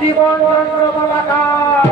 জীবন চন্দ্রমালাকার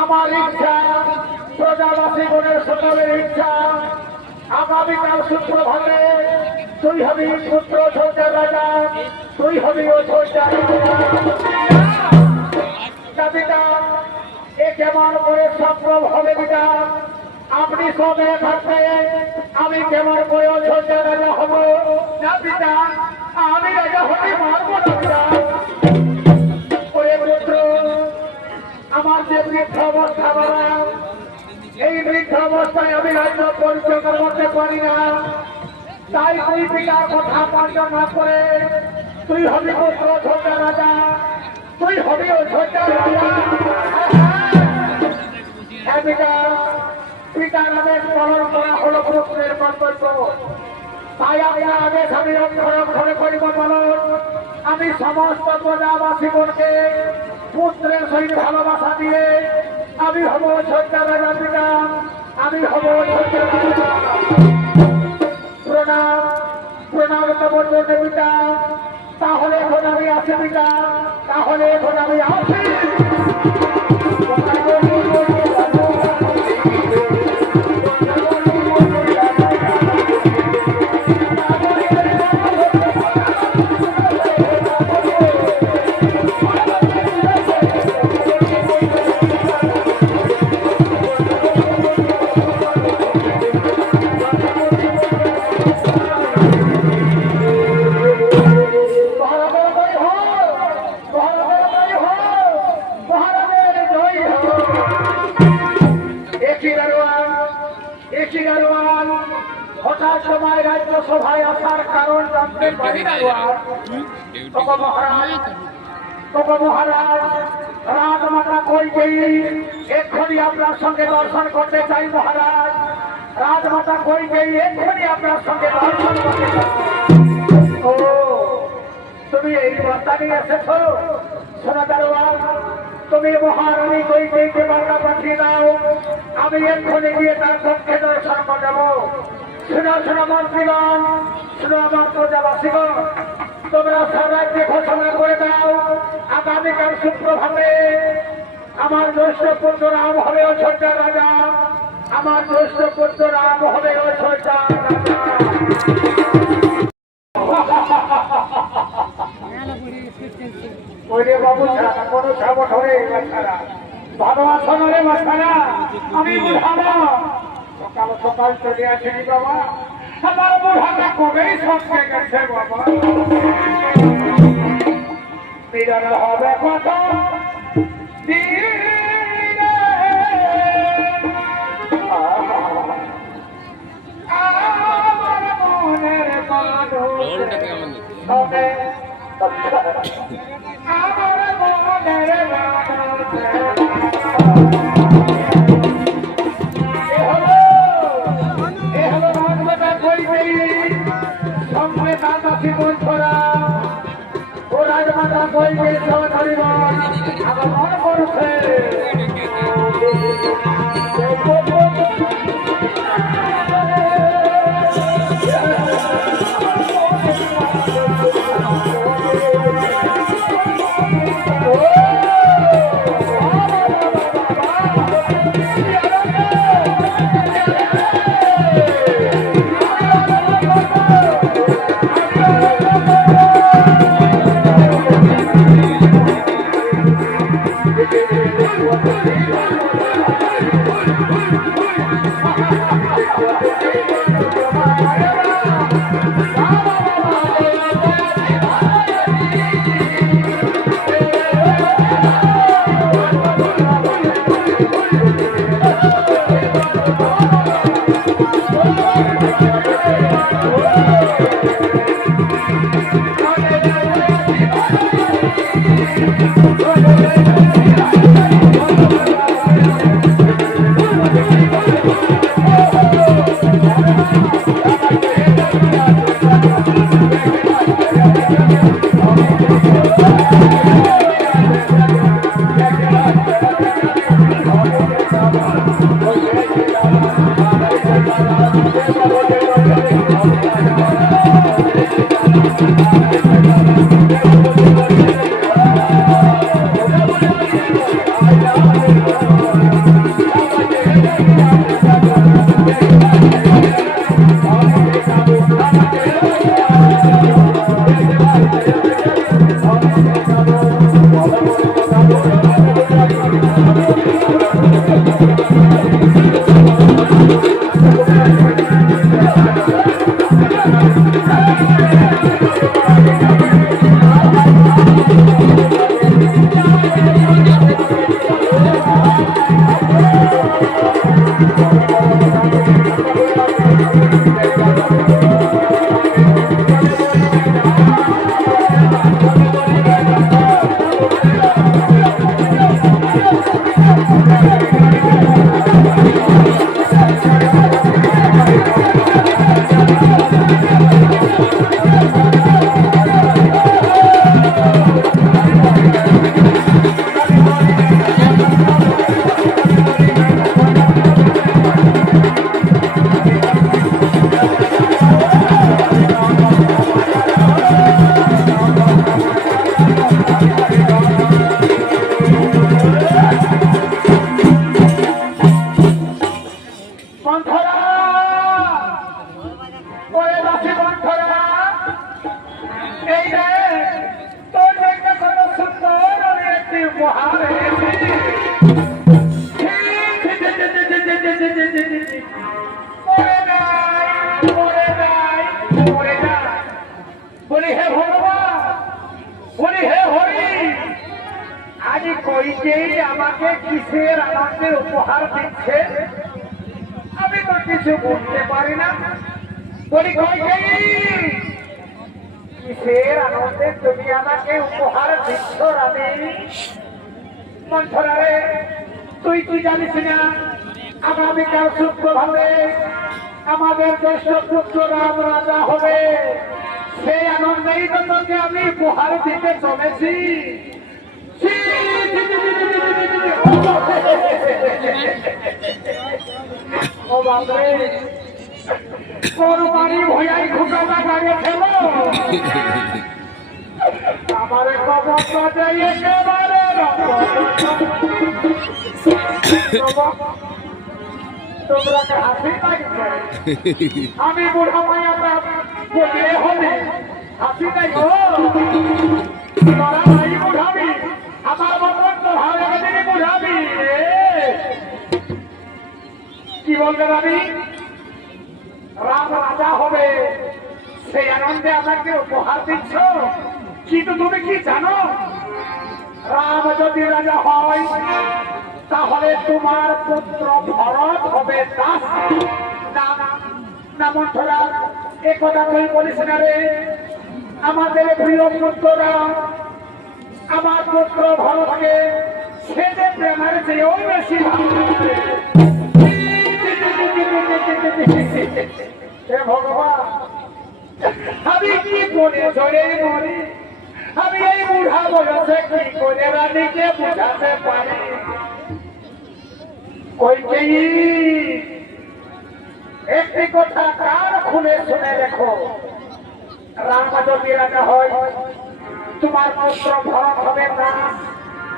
আমার ইচ্ছা প্রজাবাসী গণের সকলের ইচ্ছা আগামীকাল শুক্রবারে তুই হবি পুত্র ছোটা রাজা, তুই হবি ও ছোটা রাজা। এ কেমন করে সম্ভব হবে পিতা? আপনি সবে থাকতে আমি কেমন করে ও ছোটা রাজা হব না পিতা? আমি রাজা হতে পারবো না পিতা। ওরে পুত্র, আমার যে বৃদ্ধ অবস্থা বাবা, এই বৃদ্ধ অবস্থায় আমি রাজ্য পরিচালনা করতে পারি না। তাই তুই পিতার কথা পালন না করে তুই হবি পুত্র ছোট রাজা, তুই হবি ও ছোট রাজা। পিতা পিতার আদেশ পালন করা হলো পুত্রের কর্তব্য। তাই আপনার আদেশ আমি অক্ষরে করিব পালন। আমি সমস্ত প্রজাবাসীগণকে পুত্রের সহিত ভালোবাসা দিয়ে আমি হব সত্যা রাজা পিতা, আমি হব প্রণাম প্রণাম তোমার পিতা। তাহলে এখন আমি আসি পিতা, তাহলে এখন আমি আসি। হঠাৎ সময় রাজ্যসভায় আসার কারণ জানতে পারি না মহারাজ। রাজমাতা কইকেয়ী এক্ষুনি আপনার সঙ্গে দর্শন করতে চাই মহারাজ। রাজমাতা কইকেয়ী এক্ষুনি আপনার সঙ্গে দর্শন করতে চাই। ও তুমি এই বার্তা নিয়ে এসেছ? শোনা দারোয়ান, তুমি মহারানী কইকেয়ীকে বার্তা পাঠিয়ে দাও, আমি এক্ষুনি গিয়ে তার পক্ষে দর্শন করে দেবো। শোনো শোনো মন্ত্রীগণ, শোনো আমার প্রজাবাসীগণ, তোমরা সারাজ্যে ঘোষণা করে দাও আগামীকাল সুপ্রভাতে আমার জ্যৈষ্ঠ পুত্র রাম হবে অযোধ্যা রাজা। আমার জ্যৈষ্ঠ পুত্র রাম হবে অযোধ্যা রাজা। বাবু কোনো সাবট হবে বাচ্চারা, ভালো আছো রে বাচ্চারা? আমি বুঝাবো সকাল সকাল চলে আসেনি বাবা, আমার বুড়াটা কবেই সঙ্গে গেছে বাবা। মিলন হবে কত আমার মনের হবে আমার মনের সঙ্গে দাদাসী বন্ধুরা ও রাজমাতা কইকে চৌধুরী আগমন করছে। মন্থরা ওরে দাসী মন্থরা এই রে তোর জন্য কত সুন্দর আমি একটি উপহার এনেছি বলি হে ভগবান বলি হে হরি আজ কইকেই আমাকে কিসের আনন্দের উপহার দিচ্ছে আমি তো কিছু বলতে পারি না বলি কইকেই কিসের আনন্দে তুমি আমাকে উপহার দিচ্ছ রানী মন্থরা রে তুই কি জানিস না আগামীকাল শুক্রবারে আমাদের জ্যেষ্ঠ পুত্র রাম রাজা হবে সেই আনন্দেই তো তোকে আমি উপহার দিতে চলেছি ও বাবরে কোন বাড়ি ভয়াই খুঁটাটা গাড়িয়ে ফেলো আমার খবর বাজাই একেবারে তোমরা হাসি লাগছে আমি বুড়া মায়াটা বলে হবে হাসি নাই গো তোরা ভাই বুঝাবি আমার মতন তো ভালো লাগে বুঝাবি কি বলবে রানী রাম রাজা হবে সেই আনন্দে আমাকে উপহার দিচ্ছ কিন্তু তুমি কি জানো রাম যদি রাজা হয় তাহলে তোমার পুত্র ভরত হবে দাস না মন্থরা এ কথা তুই বলিস না রে আমাদের প্রিয় পুত্ররা আমার পুত্র ভরতকে ছেড়ে প্রেমের চেয়েও বেশি হে ভগবান আমি কি বলে ধরে মরি আমি এই বুড়া বয়সে কি করে রানীকে বুঝাতে পারি কইকেই একটি কথা কার খুলে শুনে রেখো রাম যদি রাজা হয় তোমার পুত্র ভরত হবে না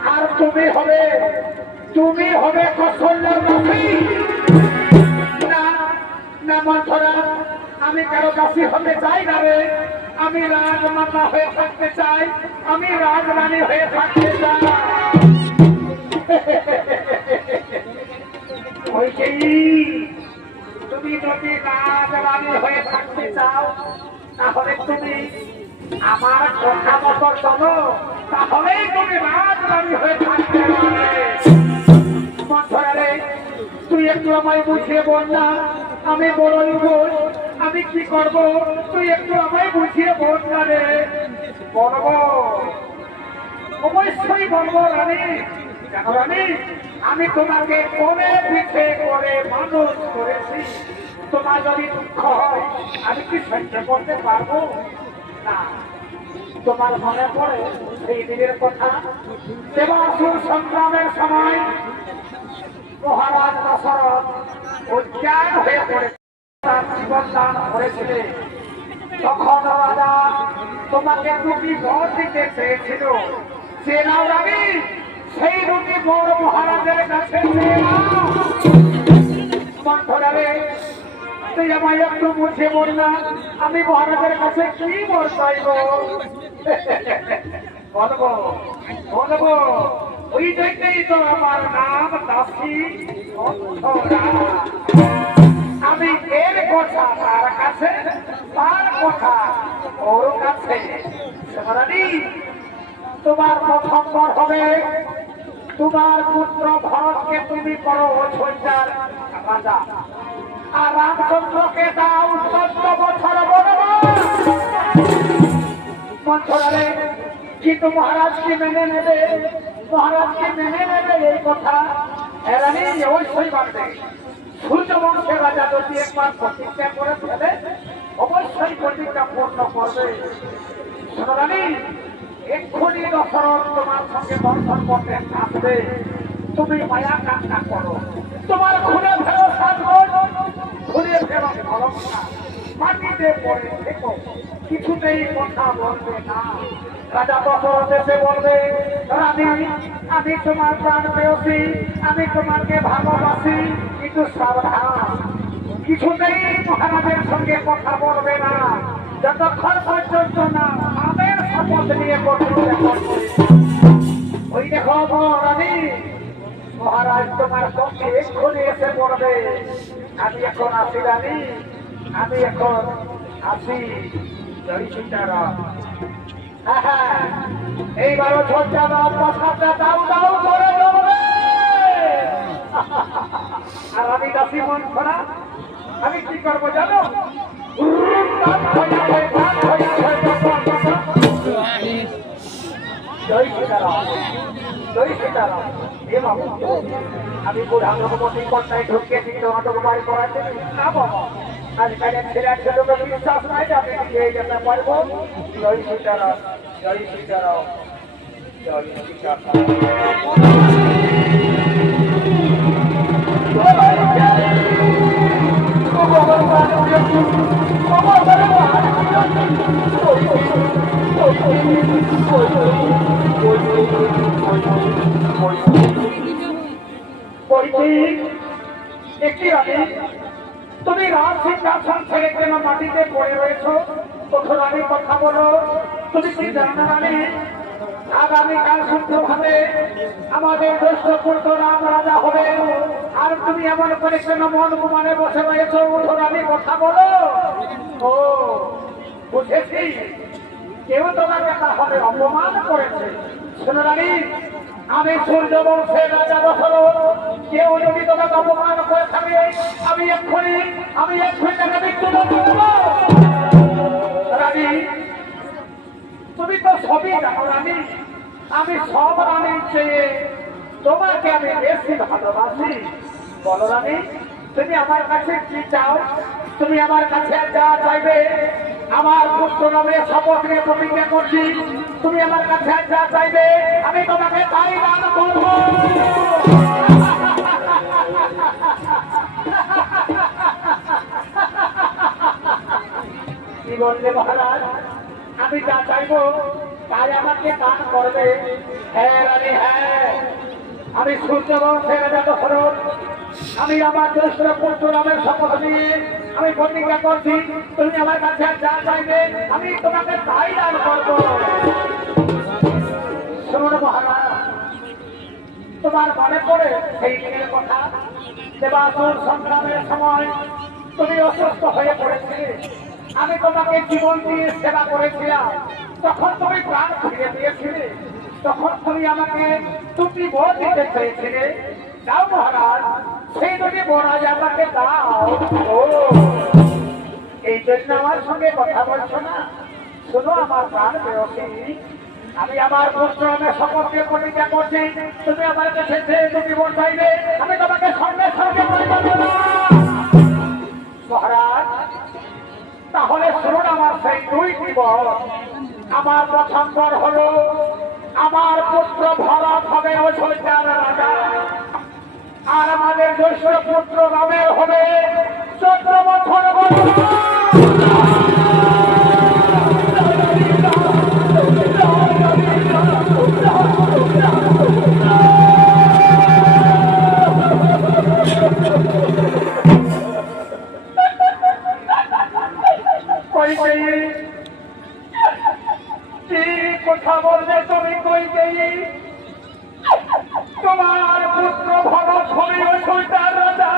আর তুমি হবে কৌশল্যার দাসী না না মন্থরা আমি কারো দাসী হতে চাই না রে আমি রাজমাতা হয়ে থাকতে চাই আমি রাজরানী হয়ে থাকতে চাই তুমি যদি রাজরানী হয়ে থাকতে চাও তাহলে তুমি আমার কথা মতো চলো তাহলেই তুমি রাজরানী হয়ে থাকতে পারবে মন্থরা রে তুই একটু আমায় বুঝিয়ে বল না আমি বড়ই বল আমি কি করব তুই একটু আমায় বুঝিয়ে বল না রে বলবো অবশ্যই বলবো রানী জানো রানী আমি তোমাকে কোলে পিঠে করে মানুষ করেছি তোমার যদি দুঃখ হয় আমি কি সহ্য করতে পারবো না তোমার মনে পড়ে সেই দিনের কথা দেবাসুর সংগ্রামের সময় মহারাজ দশরথ অজ্ঞান হয়ে পড়ে তার জীবন দান করেছিলেন তখন রাজা তোমাকে দুটি বর দিতে চেয়েছিল সে নাও রানী সেই দুটি বর মহারাজের কাছে মন্থরা রে তুই আমায় একটু বুঝে বল না আমি মহারাজের কাছে কি বর চাইব বলবো বলবো ওই জন্যই তো আমার নাম দাসী মন্থরা আমি এর কথা তার কাছে তার কথা ওর কাছে রানী তোমার প্রথম বর হবে তোমার পুত্র ভরতকে তুমি করো অযোধ্যার রাজা আর রামচন্দ্রকে দাও 14 বছর বনবাস মন্থরা রে কিন্তু মহারাজকে মেনে নেবে এই কথা রানী অবশ্যই মানবে সূর্যবংশের রাজা যদি একবার প্রতিজ্ঞা করে ফেলে অবশ্যই প্রতিজ্ঞা পূর্ণ করবে রানী এক্ষুনি দশরথ তোমার সঙ্গে বন্ধন করতে আসবে তুমি মায়া কান্না করো তোমার ঘুরে ফেরো সাধন ঘুরে ফেরো ভালোবাসা মাটিতে পড়ে থেকো কিছুতেই কথা বলবে না রাজা দশরথ এসে বলবে রানী আমি তোমার প্রাণ পেয়েছি আমি তোমাকে ভালোবাসি কিন্তু সাবধান, কিছুতেই মহারাজের সঙ্গে কথা বলবে না যতক্ষণ পর্যন্ত না নামের শপথ নিয়ে বক্তব্য করবে। ওই দেখো মহারানী, মহারাজ তোমার পক্ষে এক্ষুনি এসে পড়বে। আমি এখন আসি রানী, আমি এখন আসি। জয় সীতারাম। হ্যাঁ, এইবারও ঝঞ্ঝারাম প্রসাদটা দাও দাও করে দেবে। আর আমি দাসী মন খরা, আমি কি করবো জানো? জয় সীতারাম, জয় সীতারাম। এ বাবু, আমি বুড়া ভগবতী কন্যায় ঢুকিয়ে দিতে অটক বাড়ি করাতে না বাবা। আজকালের ছেলে ছেলেকে বিশ্বাস নাই যে আমি নিয়ে যেতে পারবো। জয় সীতারাম, জয় সীতারাম, জয় সীতারাম। একটি রানী, তুমি রাজ সিংহাসন ছেড়ে কেন মাটিতে পড়ে রয়েছো? ওঠো রানী, কথা বলো। তুমি কি জানো রানী, আগামীকাল শুক্রবারে আমাদের জ্যেষ্ঠ পুত্র রাম রাজা হবে। আর তুমি এমন করে কেন মন কুমারে বসে রয়েছো? ওঠো রানী, কথা বলো। ও বুঝেছি, কেউ তোমাকে তাহলে অপমান করেছে। শোনো রানী, আমি সূর্য বংশের রাজা দশরথ। কেউ যদি তোমাকে অপমান করে থাকে, আমি এক্ষুনি তাকে মৃত্যুদণ্ড দেব। রানী, তুমি তো সবই জানো রানী, আমি সব রানীর চেয়ে তোমাকে আমি বেশি ভালোবাসি। বলো রানী, তুমি আমার কাছে কি চাও? তুমি আমার কাছে যা চাইবে, আমার পুত্র নামে শপথ নিয়ে প্রতিজ্ঞা করছি, তুমি আমার কাছে যা চাইবে আমি তোমাকে তাই দান করব। কি বললে মহারাজ? আমি যা চাইবো তাই আমাকে দান করবে? হ্যাঁ রানী, হ্যাঁ। আমি সূর্য বংশের রাজা দশরথ, আমি আমার জ্যেষ্ঠ পুত্র নামের শপথ নিয়ে আমি প্রতিজ্ঞা করছি, তুমি আমার কাছে যা চাইবে আমি তোমাকে তাই দান করবো। শুনুন মহারাজ, তোমার মনে পড়ে সেই দিনের কথা? দেবাসুর সংগ্রামের সময় তুমি অসুস্থ হয়ে পড়েছিলে, আমি তোমাকে জীবন দিয়ে সেবা করেছিলাম। তখন তুমি প্রাণ ফিরে দিয়েছিলে, তখন তুমি আমাকে দুটি বর দিতে চেয়েছিলে। দাও মহারাজ, সেই দুটি বর আজ আমাকে দাও। ও, এই জন্য আমার সঙ্গে কথা বলছো না? শোনো আমার প্রাণ প্রেয়সী, আমি আমার পুত্র নামে শপথকে প্রতিজ্ঞা করছি, তুমি আমার কাছে যে দুটি বর চাইবে আমি তোমাকে সঙ্গে সঙ্গে মহারাজ। তাহলে শুনুন আমার সেই দুইটি বর। আমার প্রথম বর হলো, আমার পুত্র ভরত হবে অযোধ্যার রাজা, আর আমাদের জ্যেষ্ঠ পুত্র রামের হবে 14 বছর বয়স। কথা বললে তুমি কইকেয়ী, তোমার পুত্র ভরত হবে অযোধ্যার রাজা,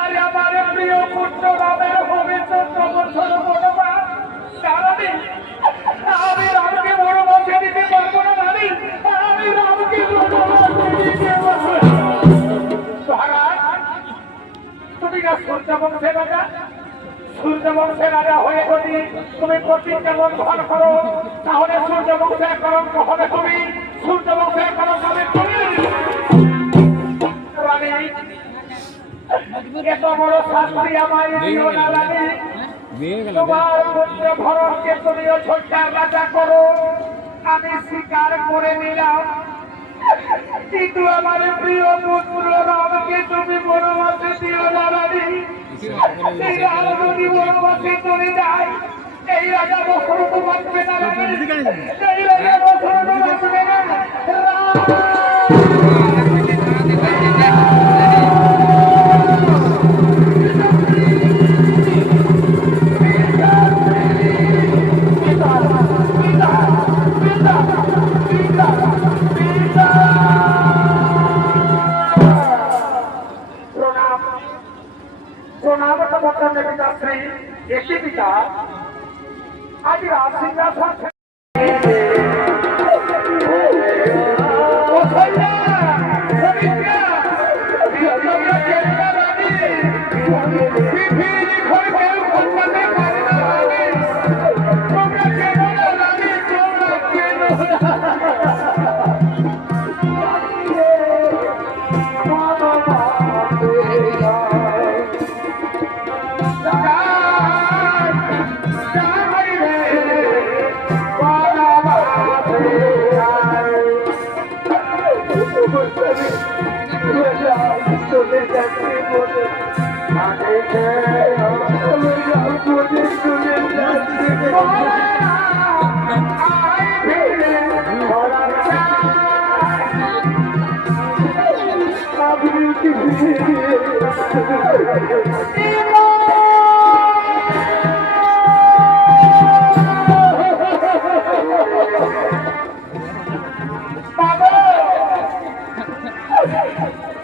আর আমার প্রিয় পুত্র রামের হবে 14 বছর বনবাস। কারণে আমি রামকে বনবাসে দিতে পারবো না রানী, আমি রামকে বনবাসে দিতে পারবো না। তুমি না সূর্য বংশের রাজা, সূর্য বংশের রাজা হয়ে যদি তুমি প্রতিজ্ঞা লঙ্ঘন করো, তাহলে সূর্য বংশের কলঙ্ক হবে তুমি, সূর্য বংশের কলঙ্ক হবে তুমি। এত বড় শাস্তি আমার দিও না রানী। তোমার পুত্র ভরতকে তুমি অযোধ্যার রাজা করো, আমি স্বীকার করে নিলাম, কিন্তু আমার প্রিয় পুত্র রামকে তুমি বনবাসে দিও না রানী। এই রাম যদি বনবাসে চলে যায়, এই রাজা দশরথ বাঁচবে না রানী, এই রাজা দশরথ বাঁচবে না। সোনাগত বর্তমানে পিতাশ্রী একটি পিতা আজ রাজ সিংহাসন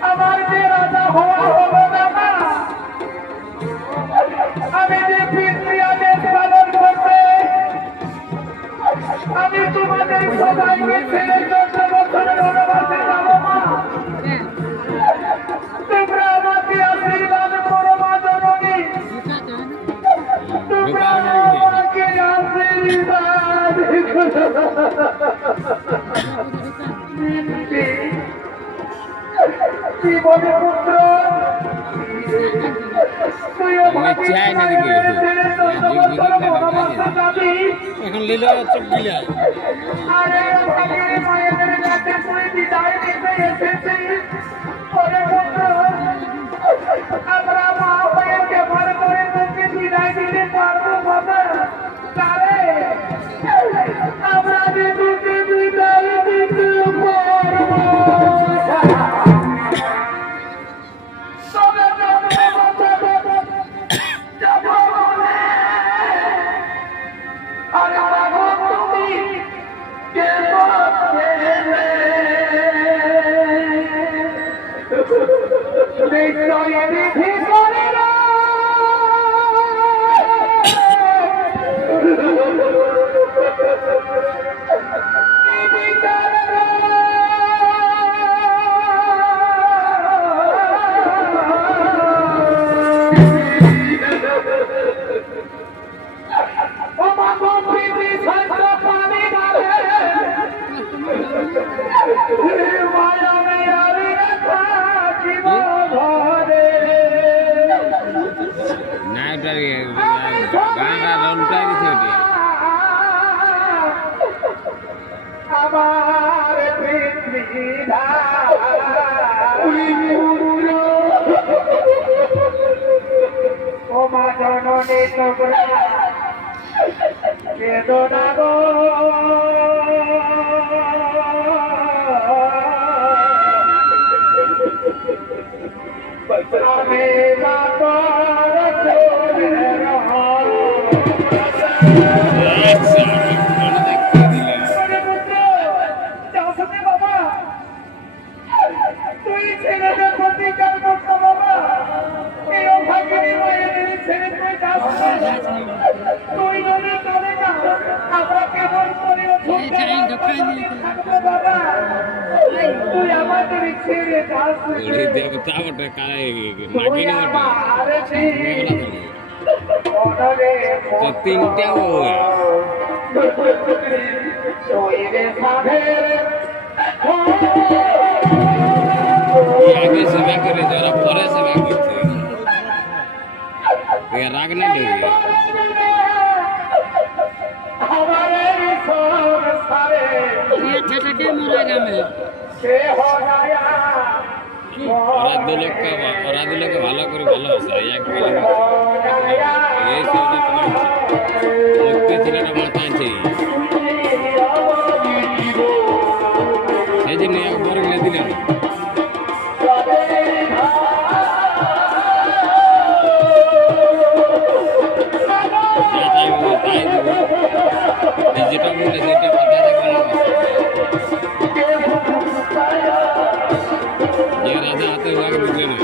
আমার যে রাজা হওয়া হলো না আমি যে পিতৃয়াদেশ পালন করতে আমি তোমাদের সবাইকে ছেড়ে 14 বছরের বনবাসে যাবো মা তোমরা আমাকে আশীর্বাদ করো মা জননী তোমরা আমাকে আশীর্বাদ জীবনের পুত্র এখন লীলা চোখ দিলা আরে মায়ের কাছে তুই বিদায় নিতে এসেছিস ওরে পুত্র আমরা মা হয়ে কেমন করে তোকে বিদায় দিতে পারবো বাবা তারে আমরা যে তোকে বিদায় দিতে পারবো আমার পৃথিবীধা ও মা জননী তোমরা বেদনা গো আমি তুই আমাদের ছেড়ে যাস দেবতা বটে কালে মাগিনা বটে তো তিনটা আগে সেবা করে যারা পরে সেবা করছে রাগ না দেবে ওরা দু লোককে ভালো করে ভালোবাসে এক এই সবটা তোমার মুক্তি ছেলেটা মাথা আছে সেই জন্য একবার গেলে দিলেন যেটা বললে সেটা কথা রাখবে যে রাজা হাতে আগে বুঝলে না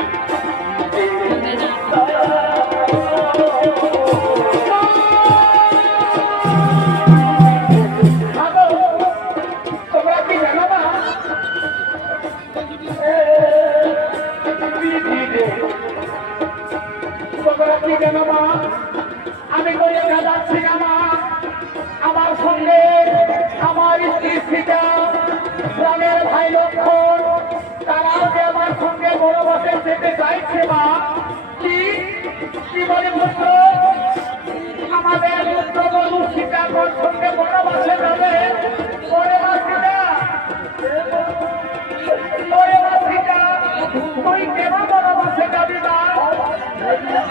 যাচ্ছি কেন মা? আমি তো একা যাচ্ছি না মা, আমার সঙ্গে আমার স্ত্রী সীতা, প্রাণের ভাই লক্ষণ, তারাও যে আমার সঙ্গে বড় বসে যেতে চাইছে মা। কি কি বলে পুত্র? আমাদের পুত্রবধূ সীতার সঙ্গে বড় বসে যাবে? বড় বাসীরা, বড় বাসীরা, তুই কেন বড় বসে যাবি না?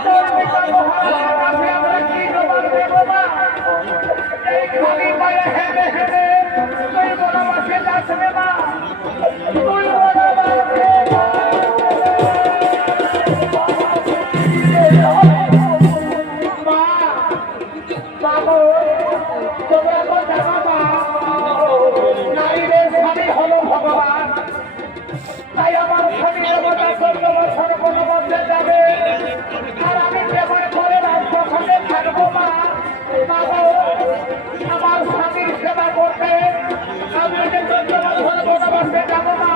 তোর পিতা মহারাজের কাছে আমরা কি জবাব দেবো মা? এই খালি পায়ে হেঁটে হেঁটে তুই বড় বসে যাস রে মা, তুই বড় বসে মা। বাবু তবে এখন জানো মা, নারীদের স্বামী হলো ভগবান, তাই আমার স্বামী দেবতা 14 বছর বনবাসে যাবে, আর আমি কেমন করে রাজপ্রসাদে থাকবো মা? বাবু আমার স্বামীর সেবা করতে আমি যে 14 বছর বনবাসে যাবো মা,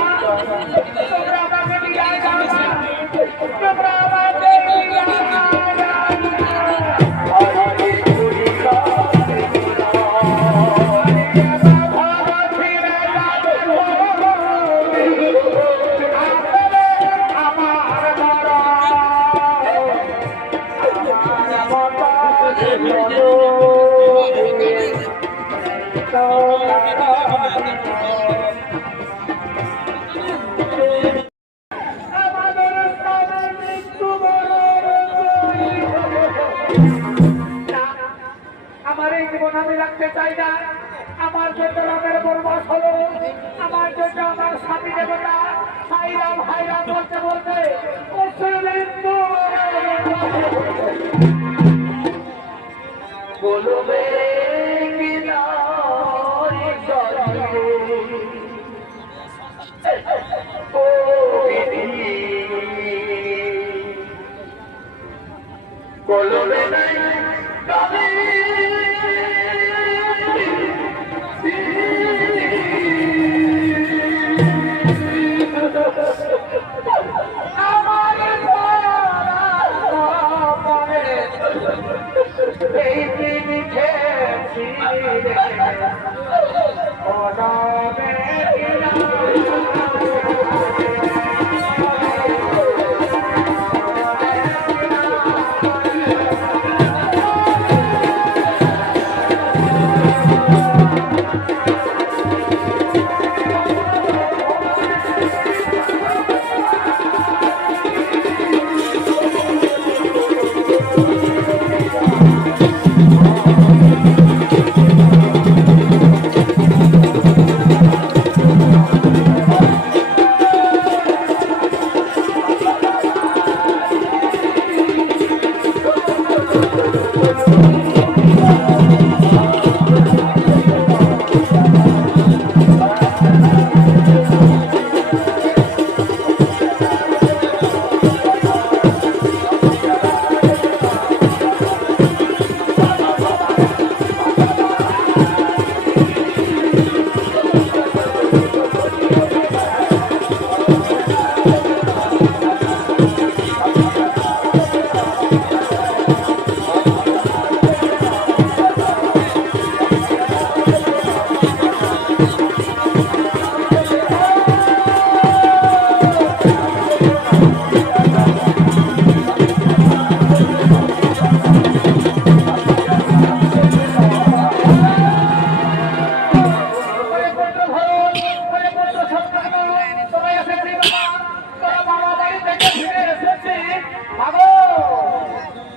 তোমরা আমাকে নিয়ে যাও মা, তোমরা আমাকে নিয়ে যাও। আমার এই জীবন আমি রাখতে চাই না। আমার জন্য রামের বনবাস হলো, আমার জন্য আমার স্বামী দেবতা হাইরাম হাইরাম বলতে বলতে বলবে বলবে নাই এই মিঠে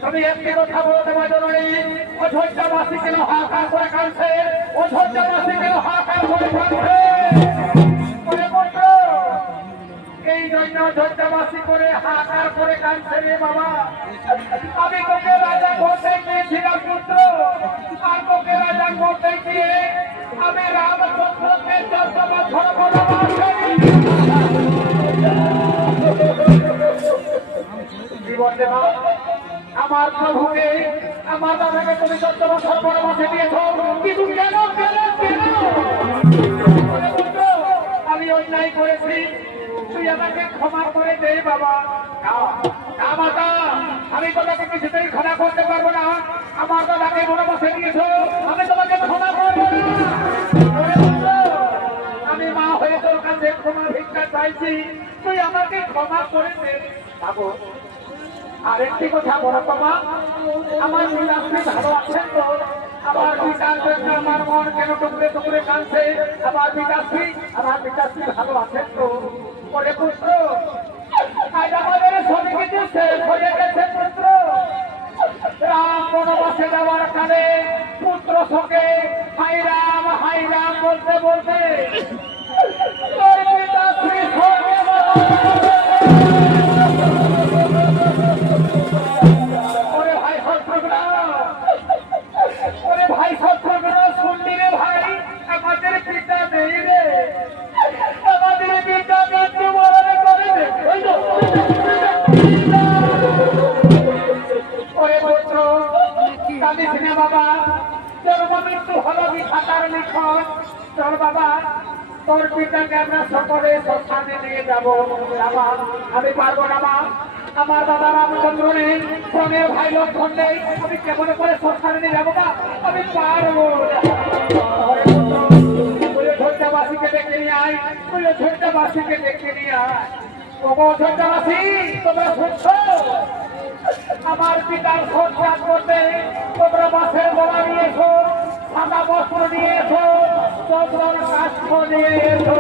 আমি একটি কথা বলতে পারবো না, অযোধ্যাবাসী কেন হাহাকার করে কাঁদছে? অযোধ্যাবাসী কেন হাহাকার করে কাঁদছে? এই জন্য অযোধ্যাবাসী করে হাহাকার করে কাঁদছে রে বাবা। আমি তোকে রাজা করতে গিয়েছিলাম পুত্র, আর তোকে রাজা করতে গিয়ে আমি রামচন্দ্রকে 14 বছর বনবাসে জীবন দেবা। আমার প্রভুকে আমার দাদাকে তুমি 14 বছর বনবাসে দিয়েছ, কিন্তু কেন কেন কেন? আমি অন্যায় করেছি, তুই আমাকে ক্ষমা করে দে বাবা। মাতা, আমি তোমাকে কিছুতেই ক্ষমা করতে পারবো না। আমার দাদাকে বনবাসে দিয়েছো, আমি তোমাকে ক্ষমা করবো না। ওরে পুত্র, আমি মা হয়ে তোর কাছে ক্ষমা ভিক্ষা চাইছি, তুই আমাকে ক্ষমা করে দে। বাবু, আরেকটি কথা বলো বাবা, আমার পিতাশ্রী ভালো আছেন তো? আমার পিতার জন্য আমার মন কেন টুকরে টুকরে কাঁদছে? আমার পিতাশ্রী ভালো আছেন তো? ওরে পুত্র, আজ আমাদের সবই কিছু শেষ হয়ে গেছে পুত্র। রাম বনবাসে যাওয়ার কালে পুত্র শোকে হাই রাম বলতে বলতে তোর পিতাশ্রী স্বর্গে ভাই শত্রুঘ্ন শুনলি রে ভাই, আমাদের পিতা নেই রে, আমাদের পিতা মৃত্যু বরণ করে রে। ওরে পুত্র, কাঁদিস না বাবা, জন্ম মৃত্যু হলো বিধাতার লিখন। চল বাবা, তোর পিতাকে আমরা সকলে শ্মশানে নিয়ে যাবো। বাবা, আমি পারবো না মা, আমার দাদা রামচন্দ্র নেই, প্রাণের ভাই লক্ষণ নেই, আমি কেমন করে শ্মশানে নিয়ে যাবো না? আমি পারবো না। ঝঞ্ঝাবাসীকে ডেকে নিয়ে আয়, ঝঞ্ঝাবাসীকে ডেকে নিয়ে আয়। ওগো ঝঞ্ঝাবাসী, তোমরা শুনছো? আমার পিতার সৎকার করতে তোমরা বাসের গলা নিয়ে এসো, সাদা বস্ত্র নিয়ে এসো, চন্দন কাষ্ঠ নিয়ে এসো।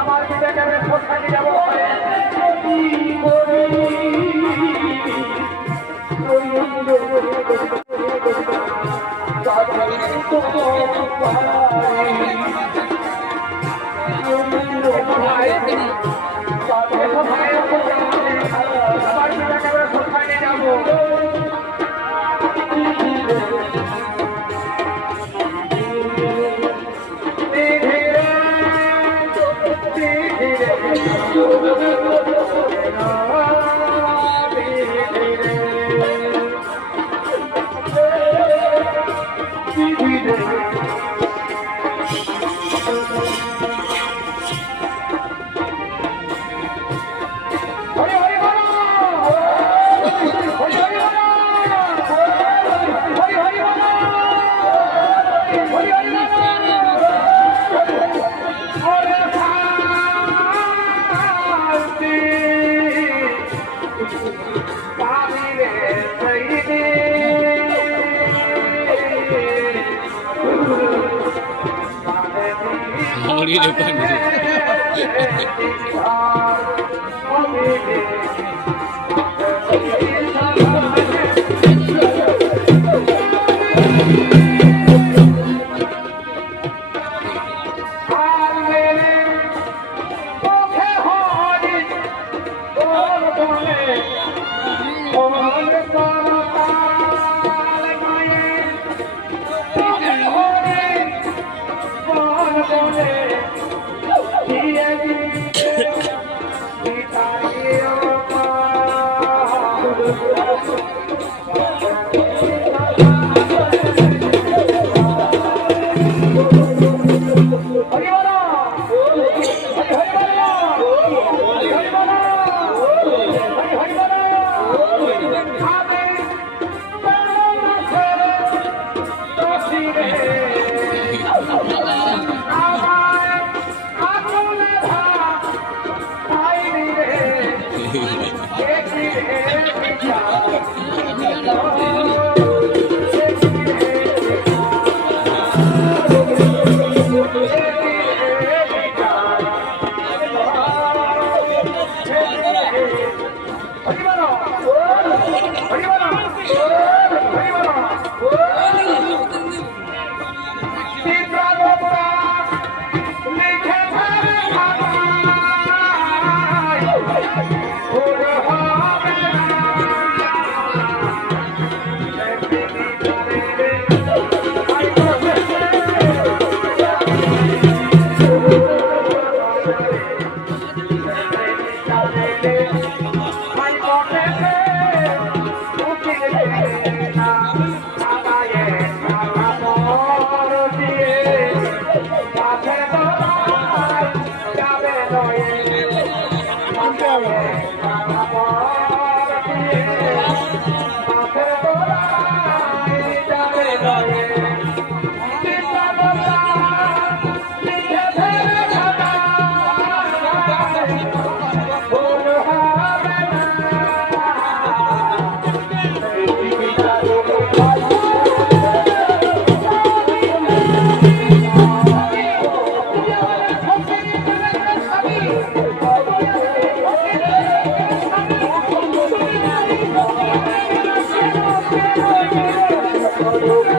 আমার পিতাকে আমি শ্মশানে যাবো। Hori depan dulu. Thank you.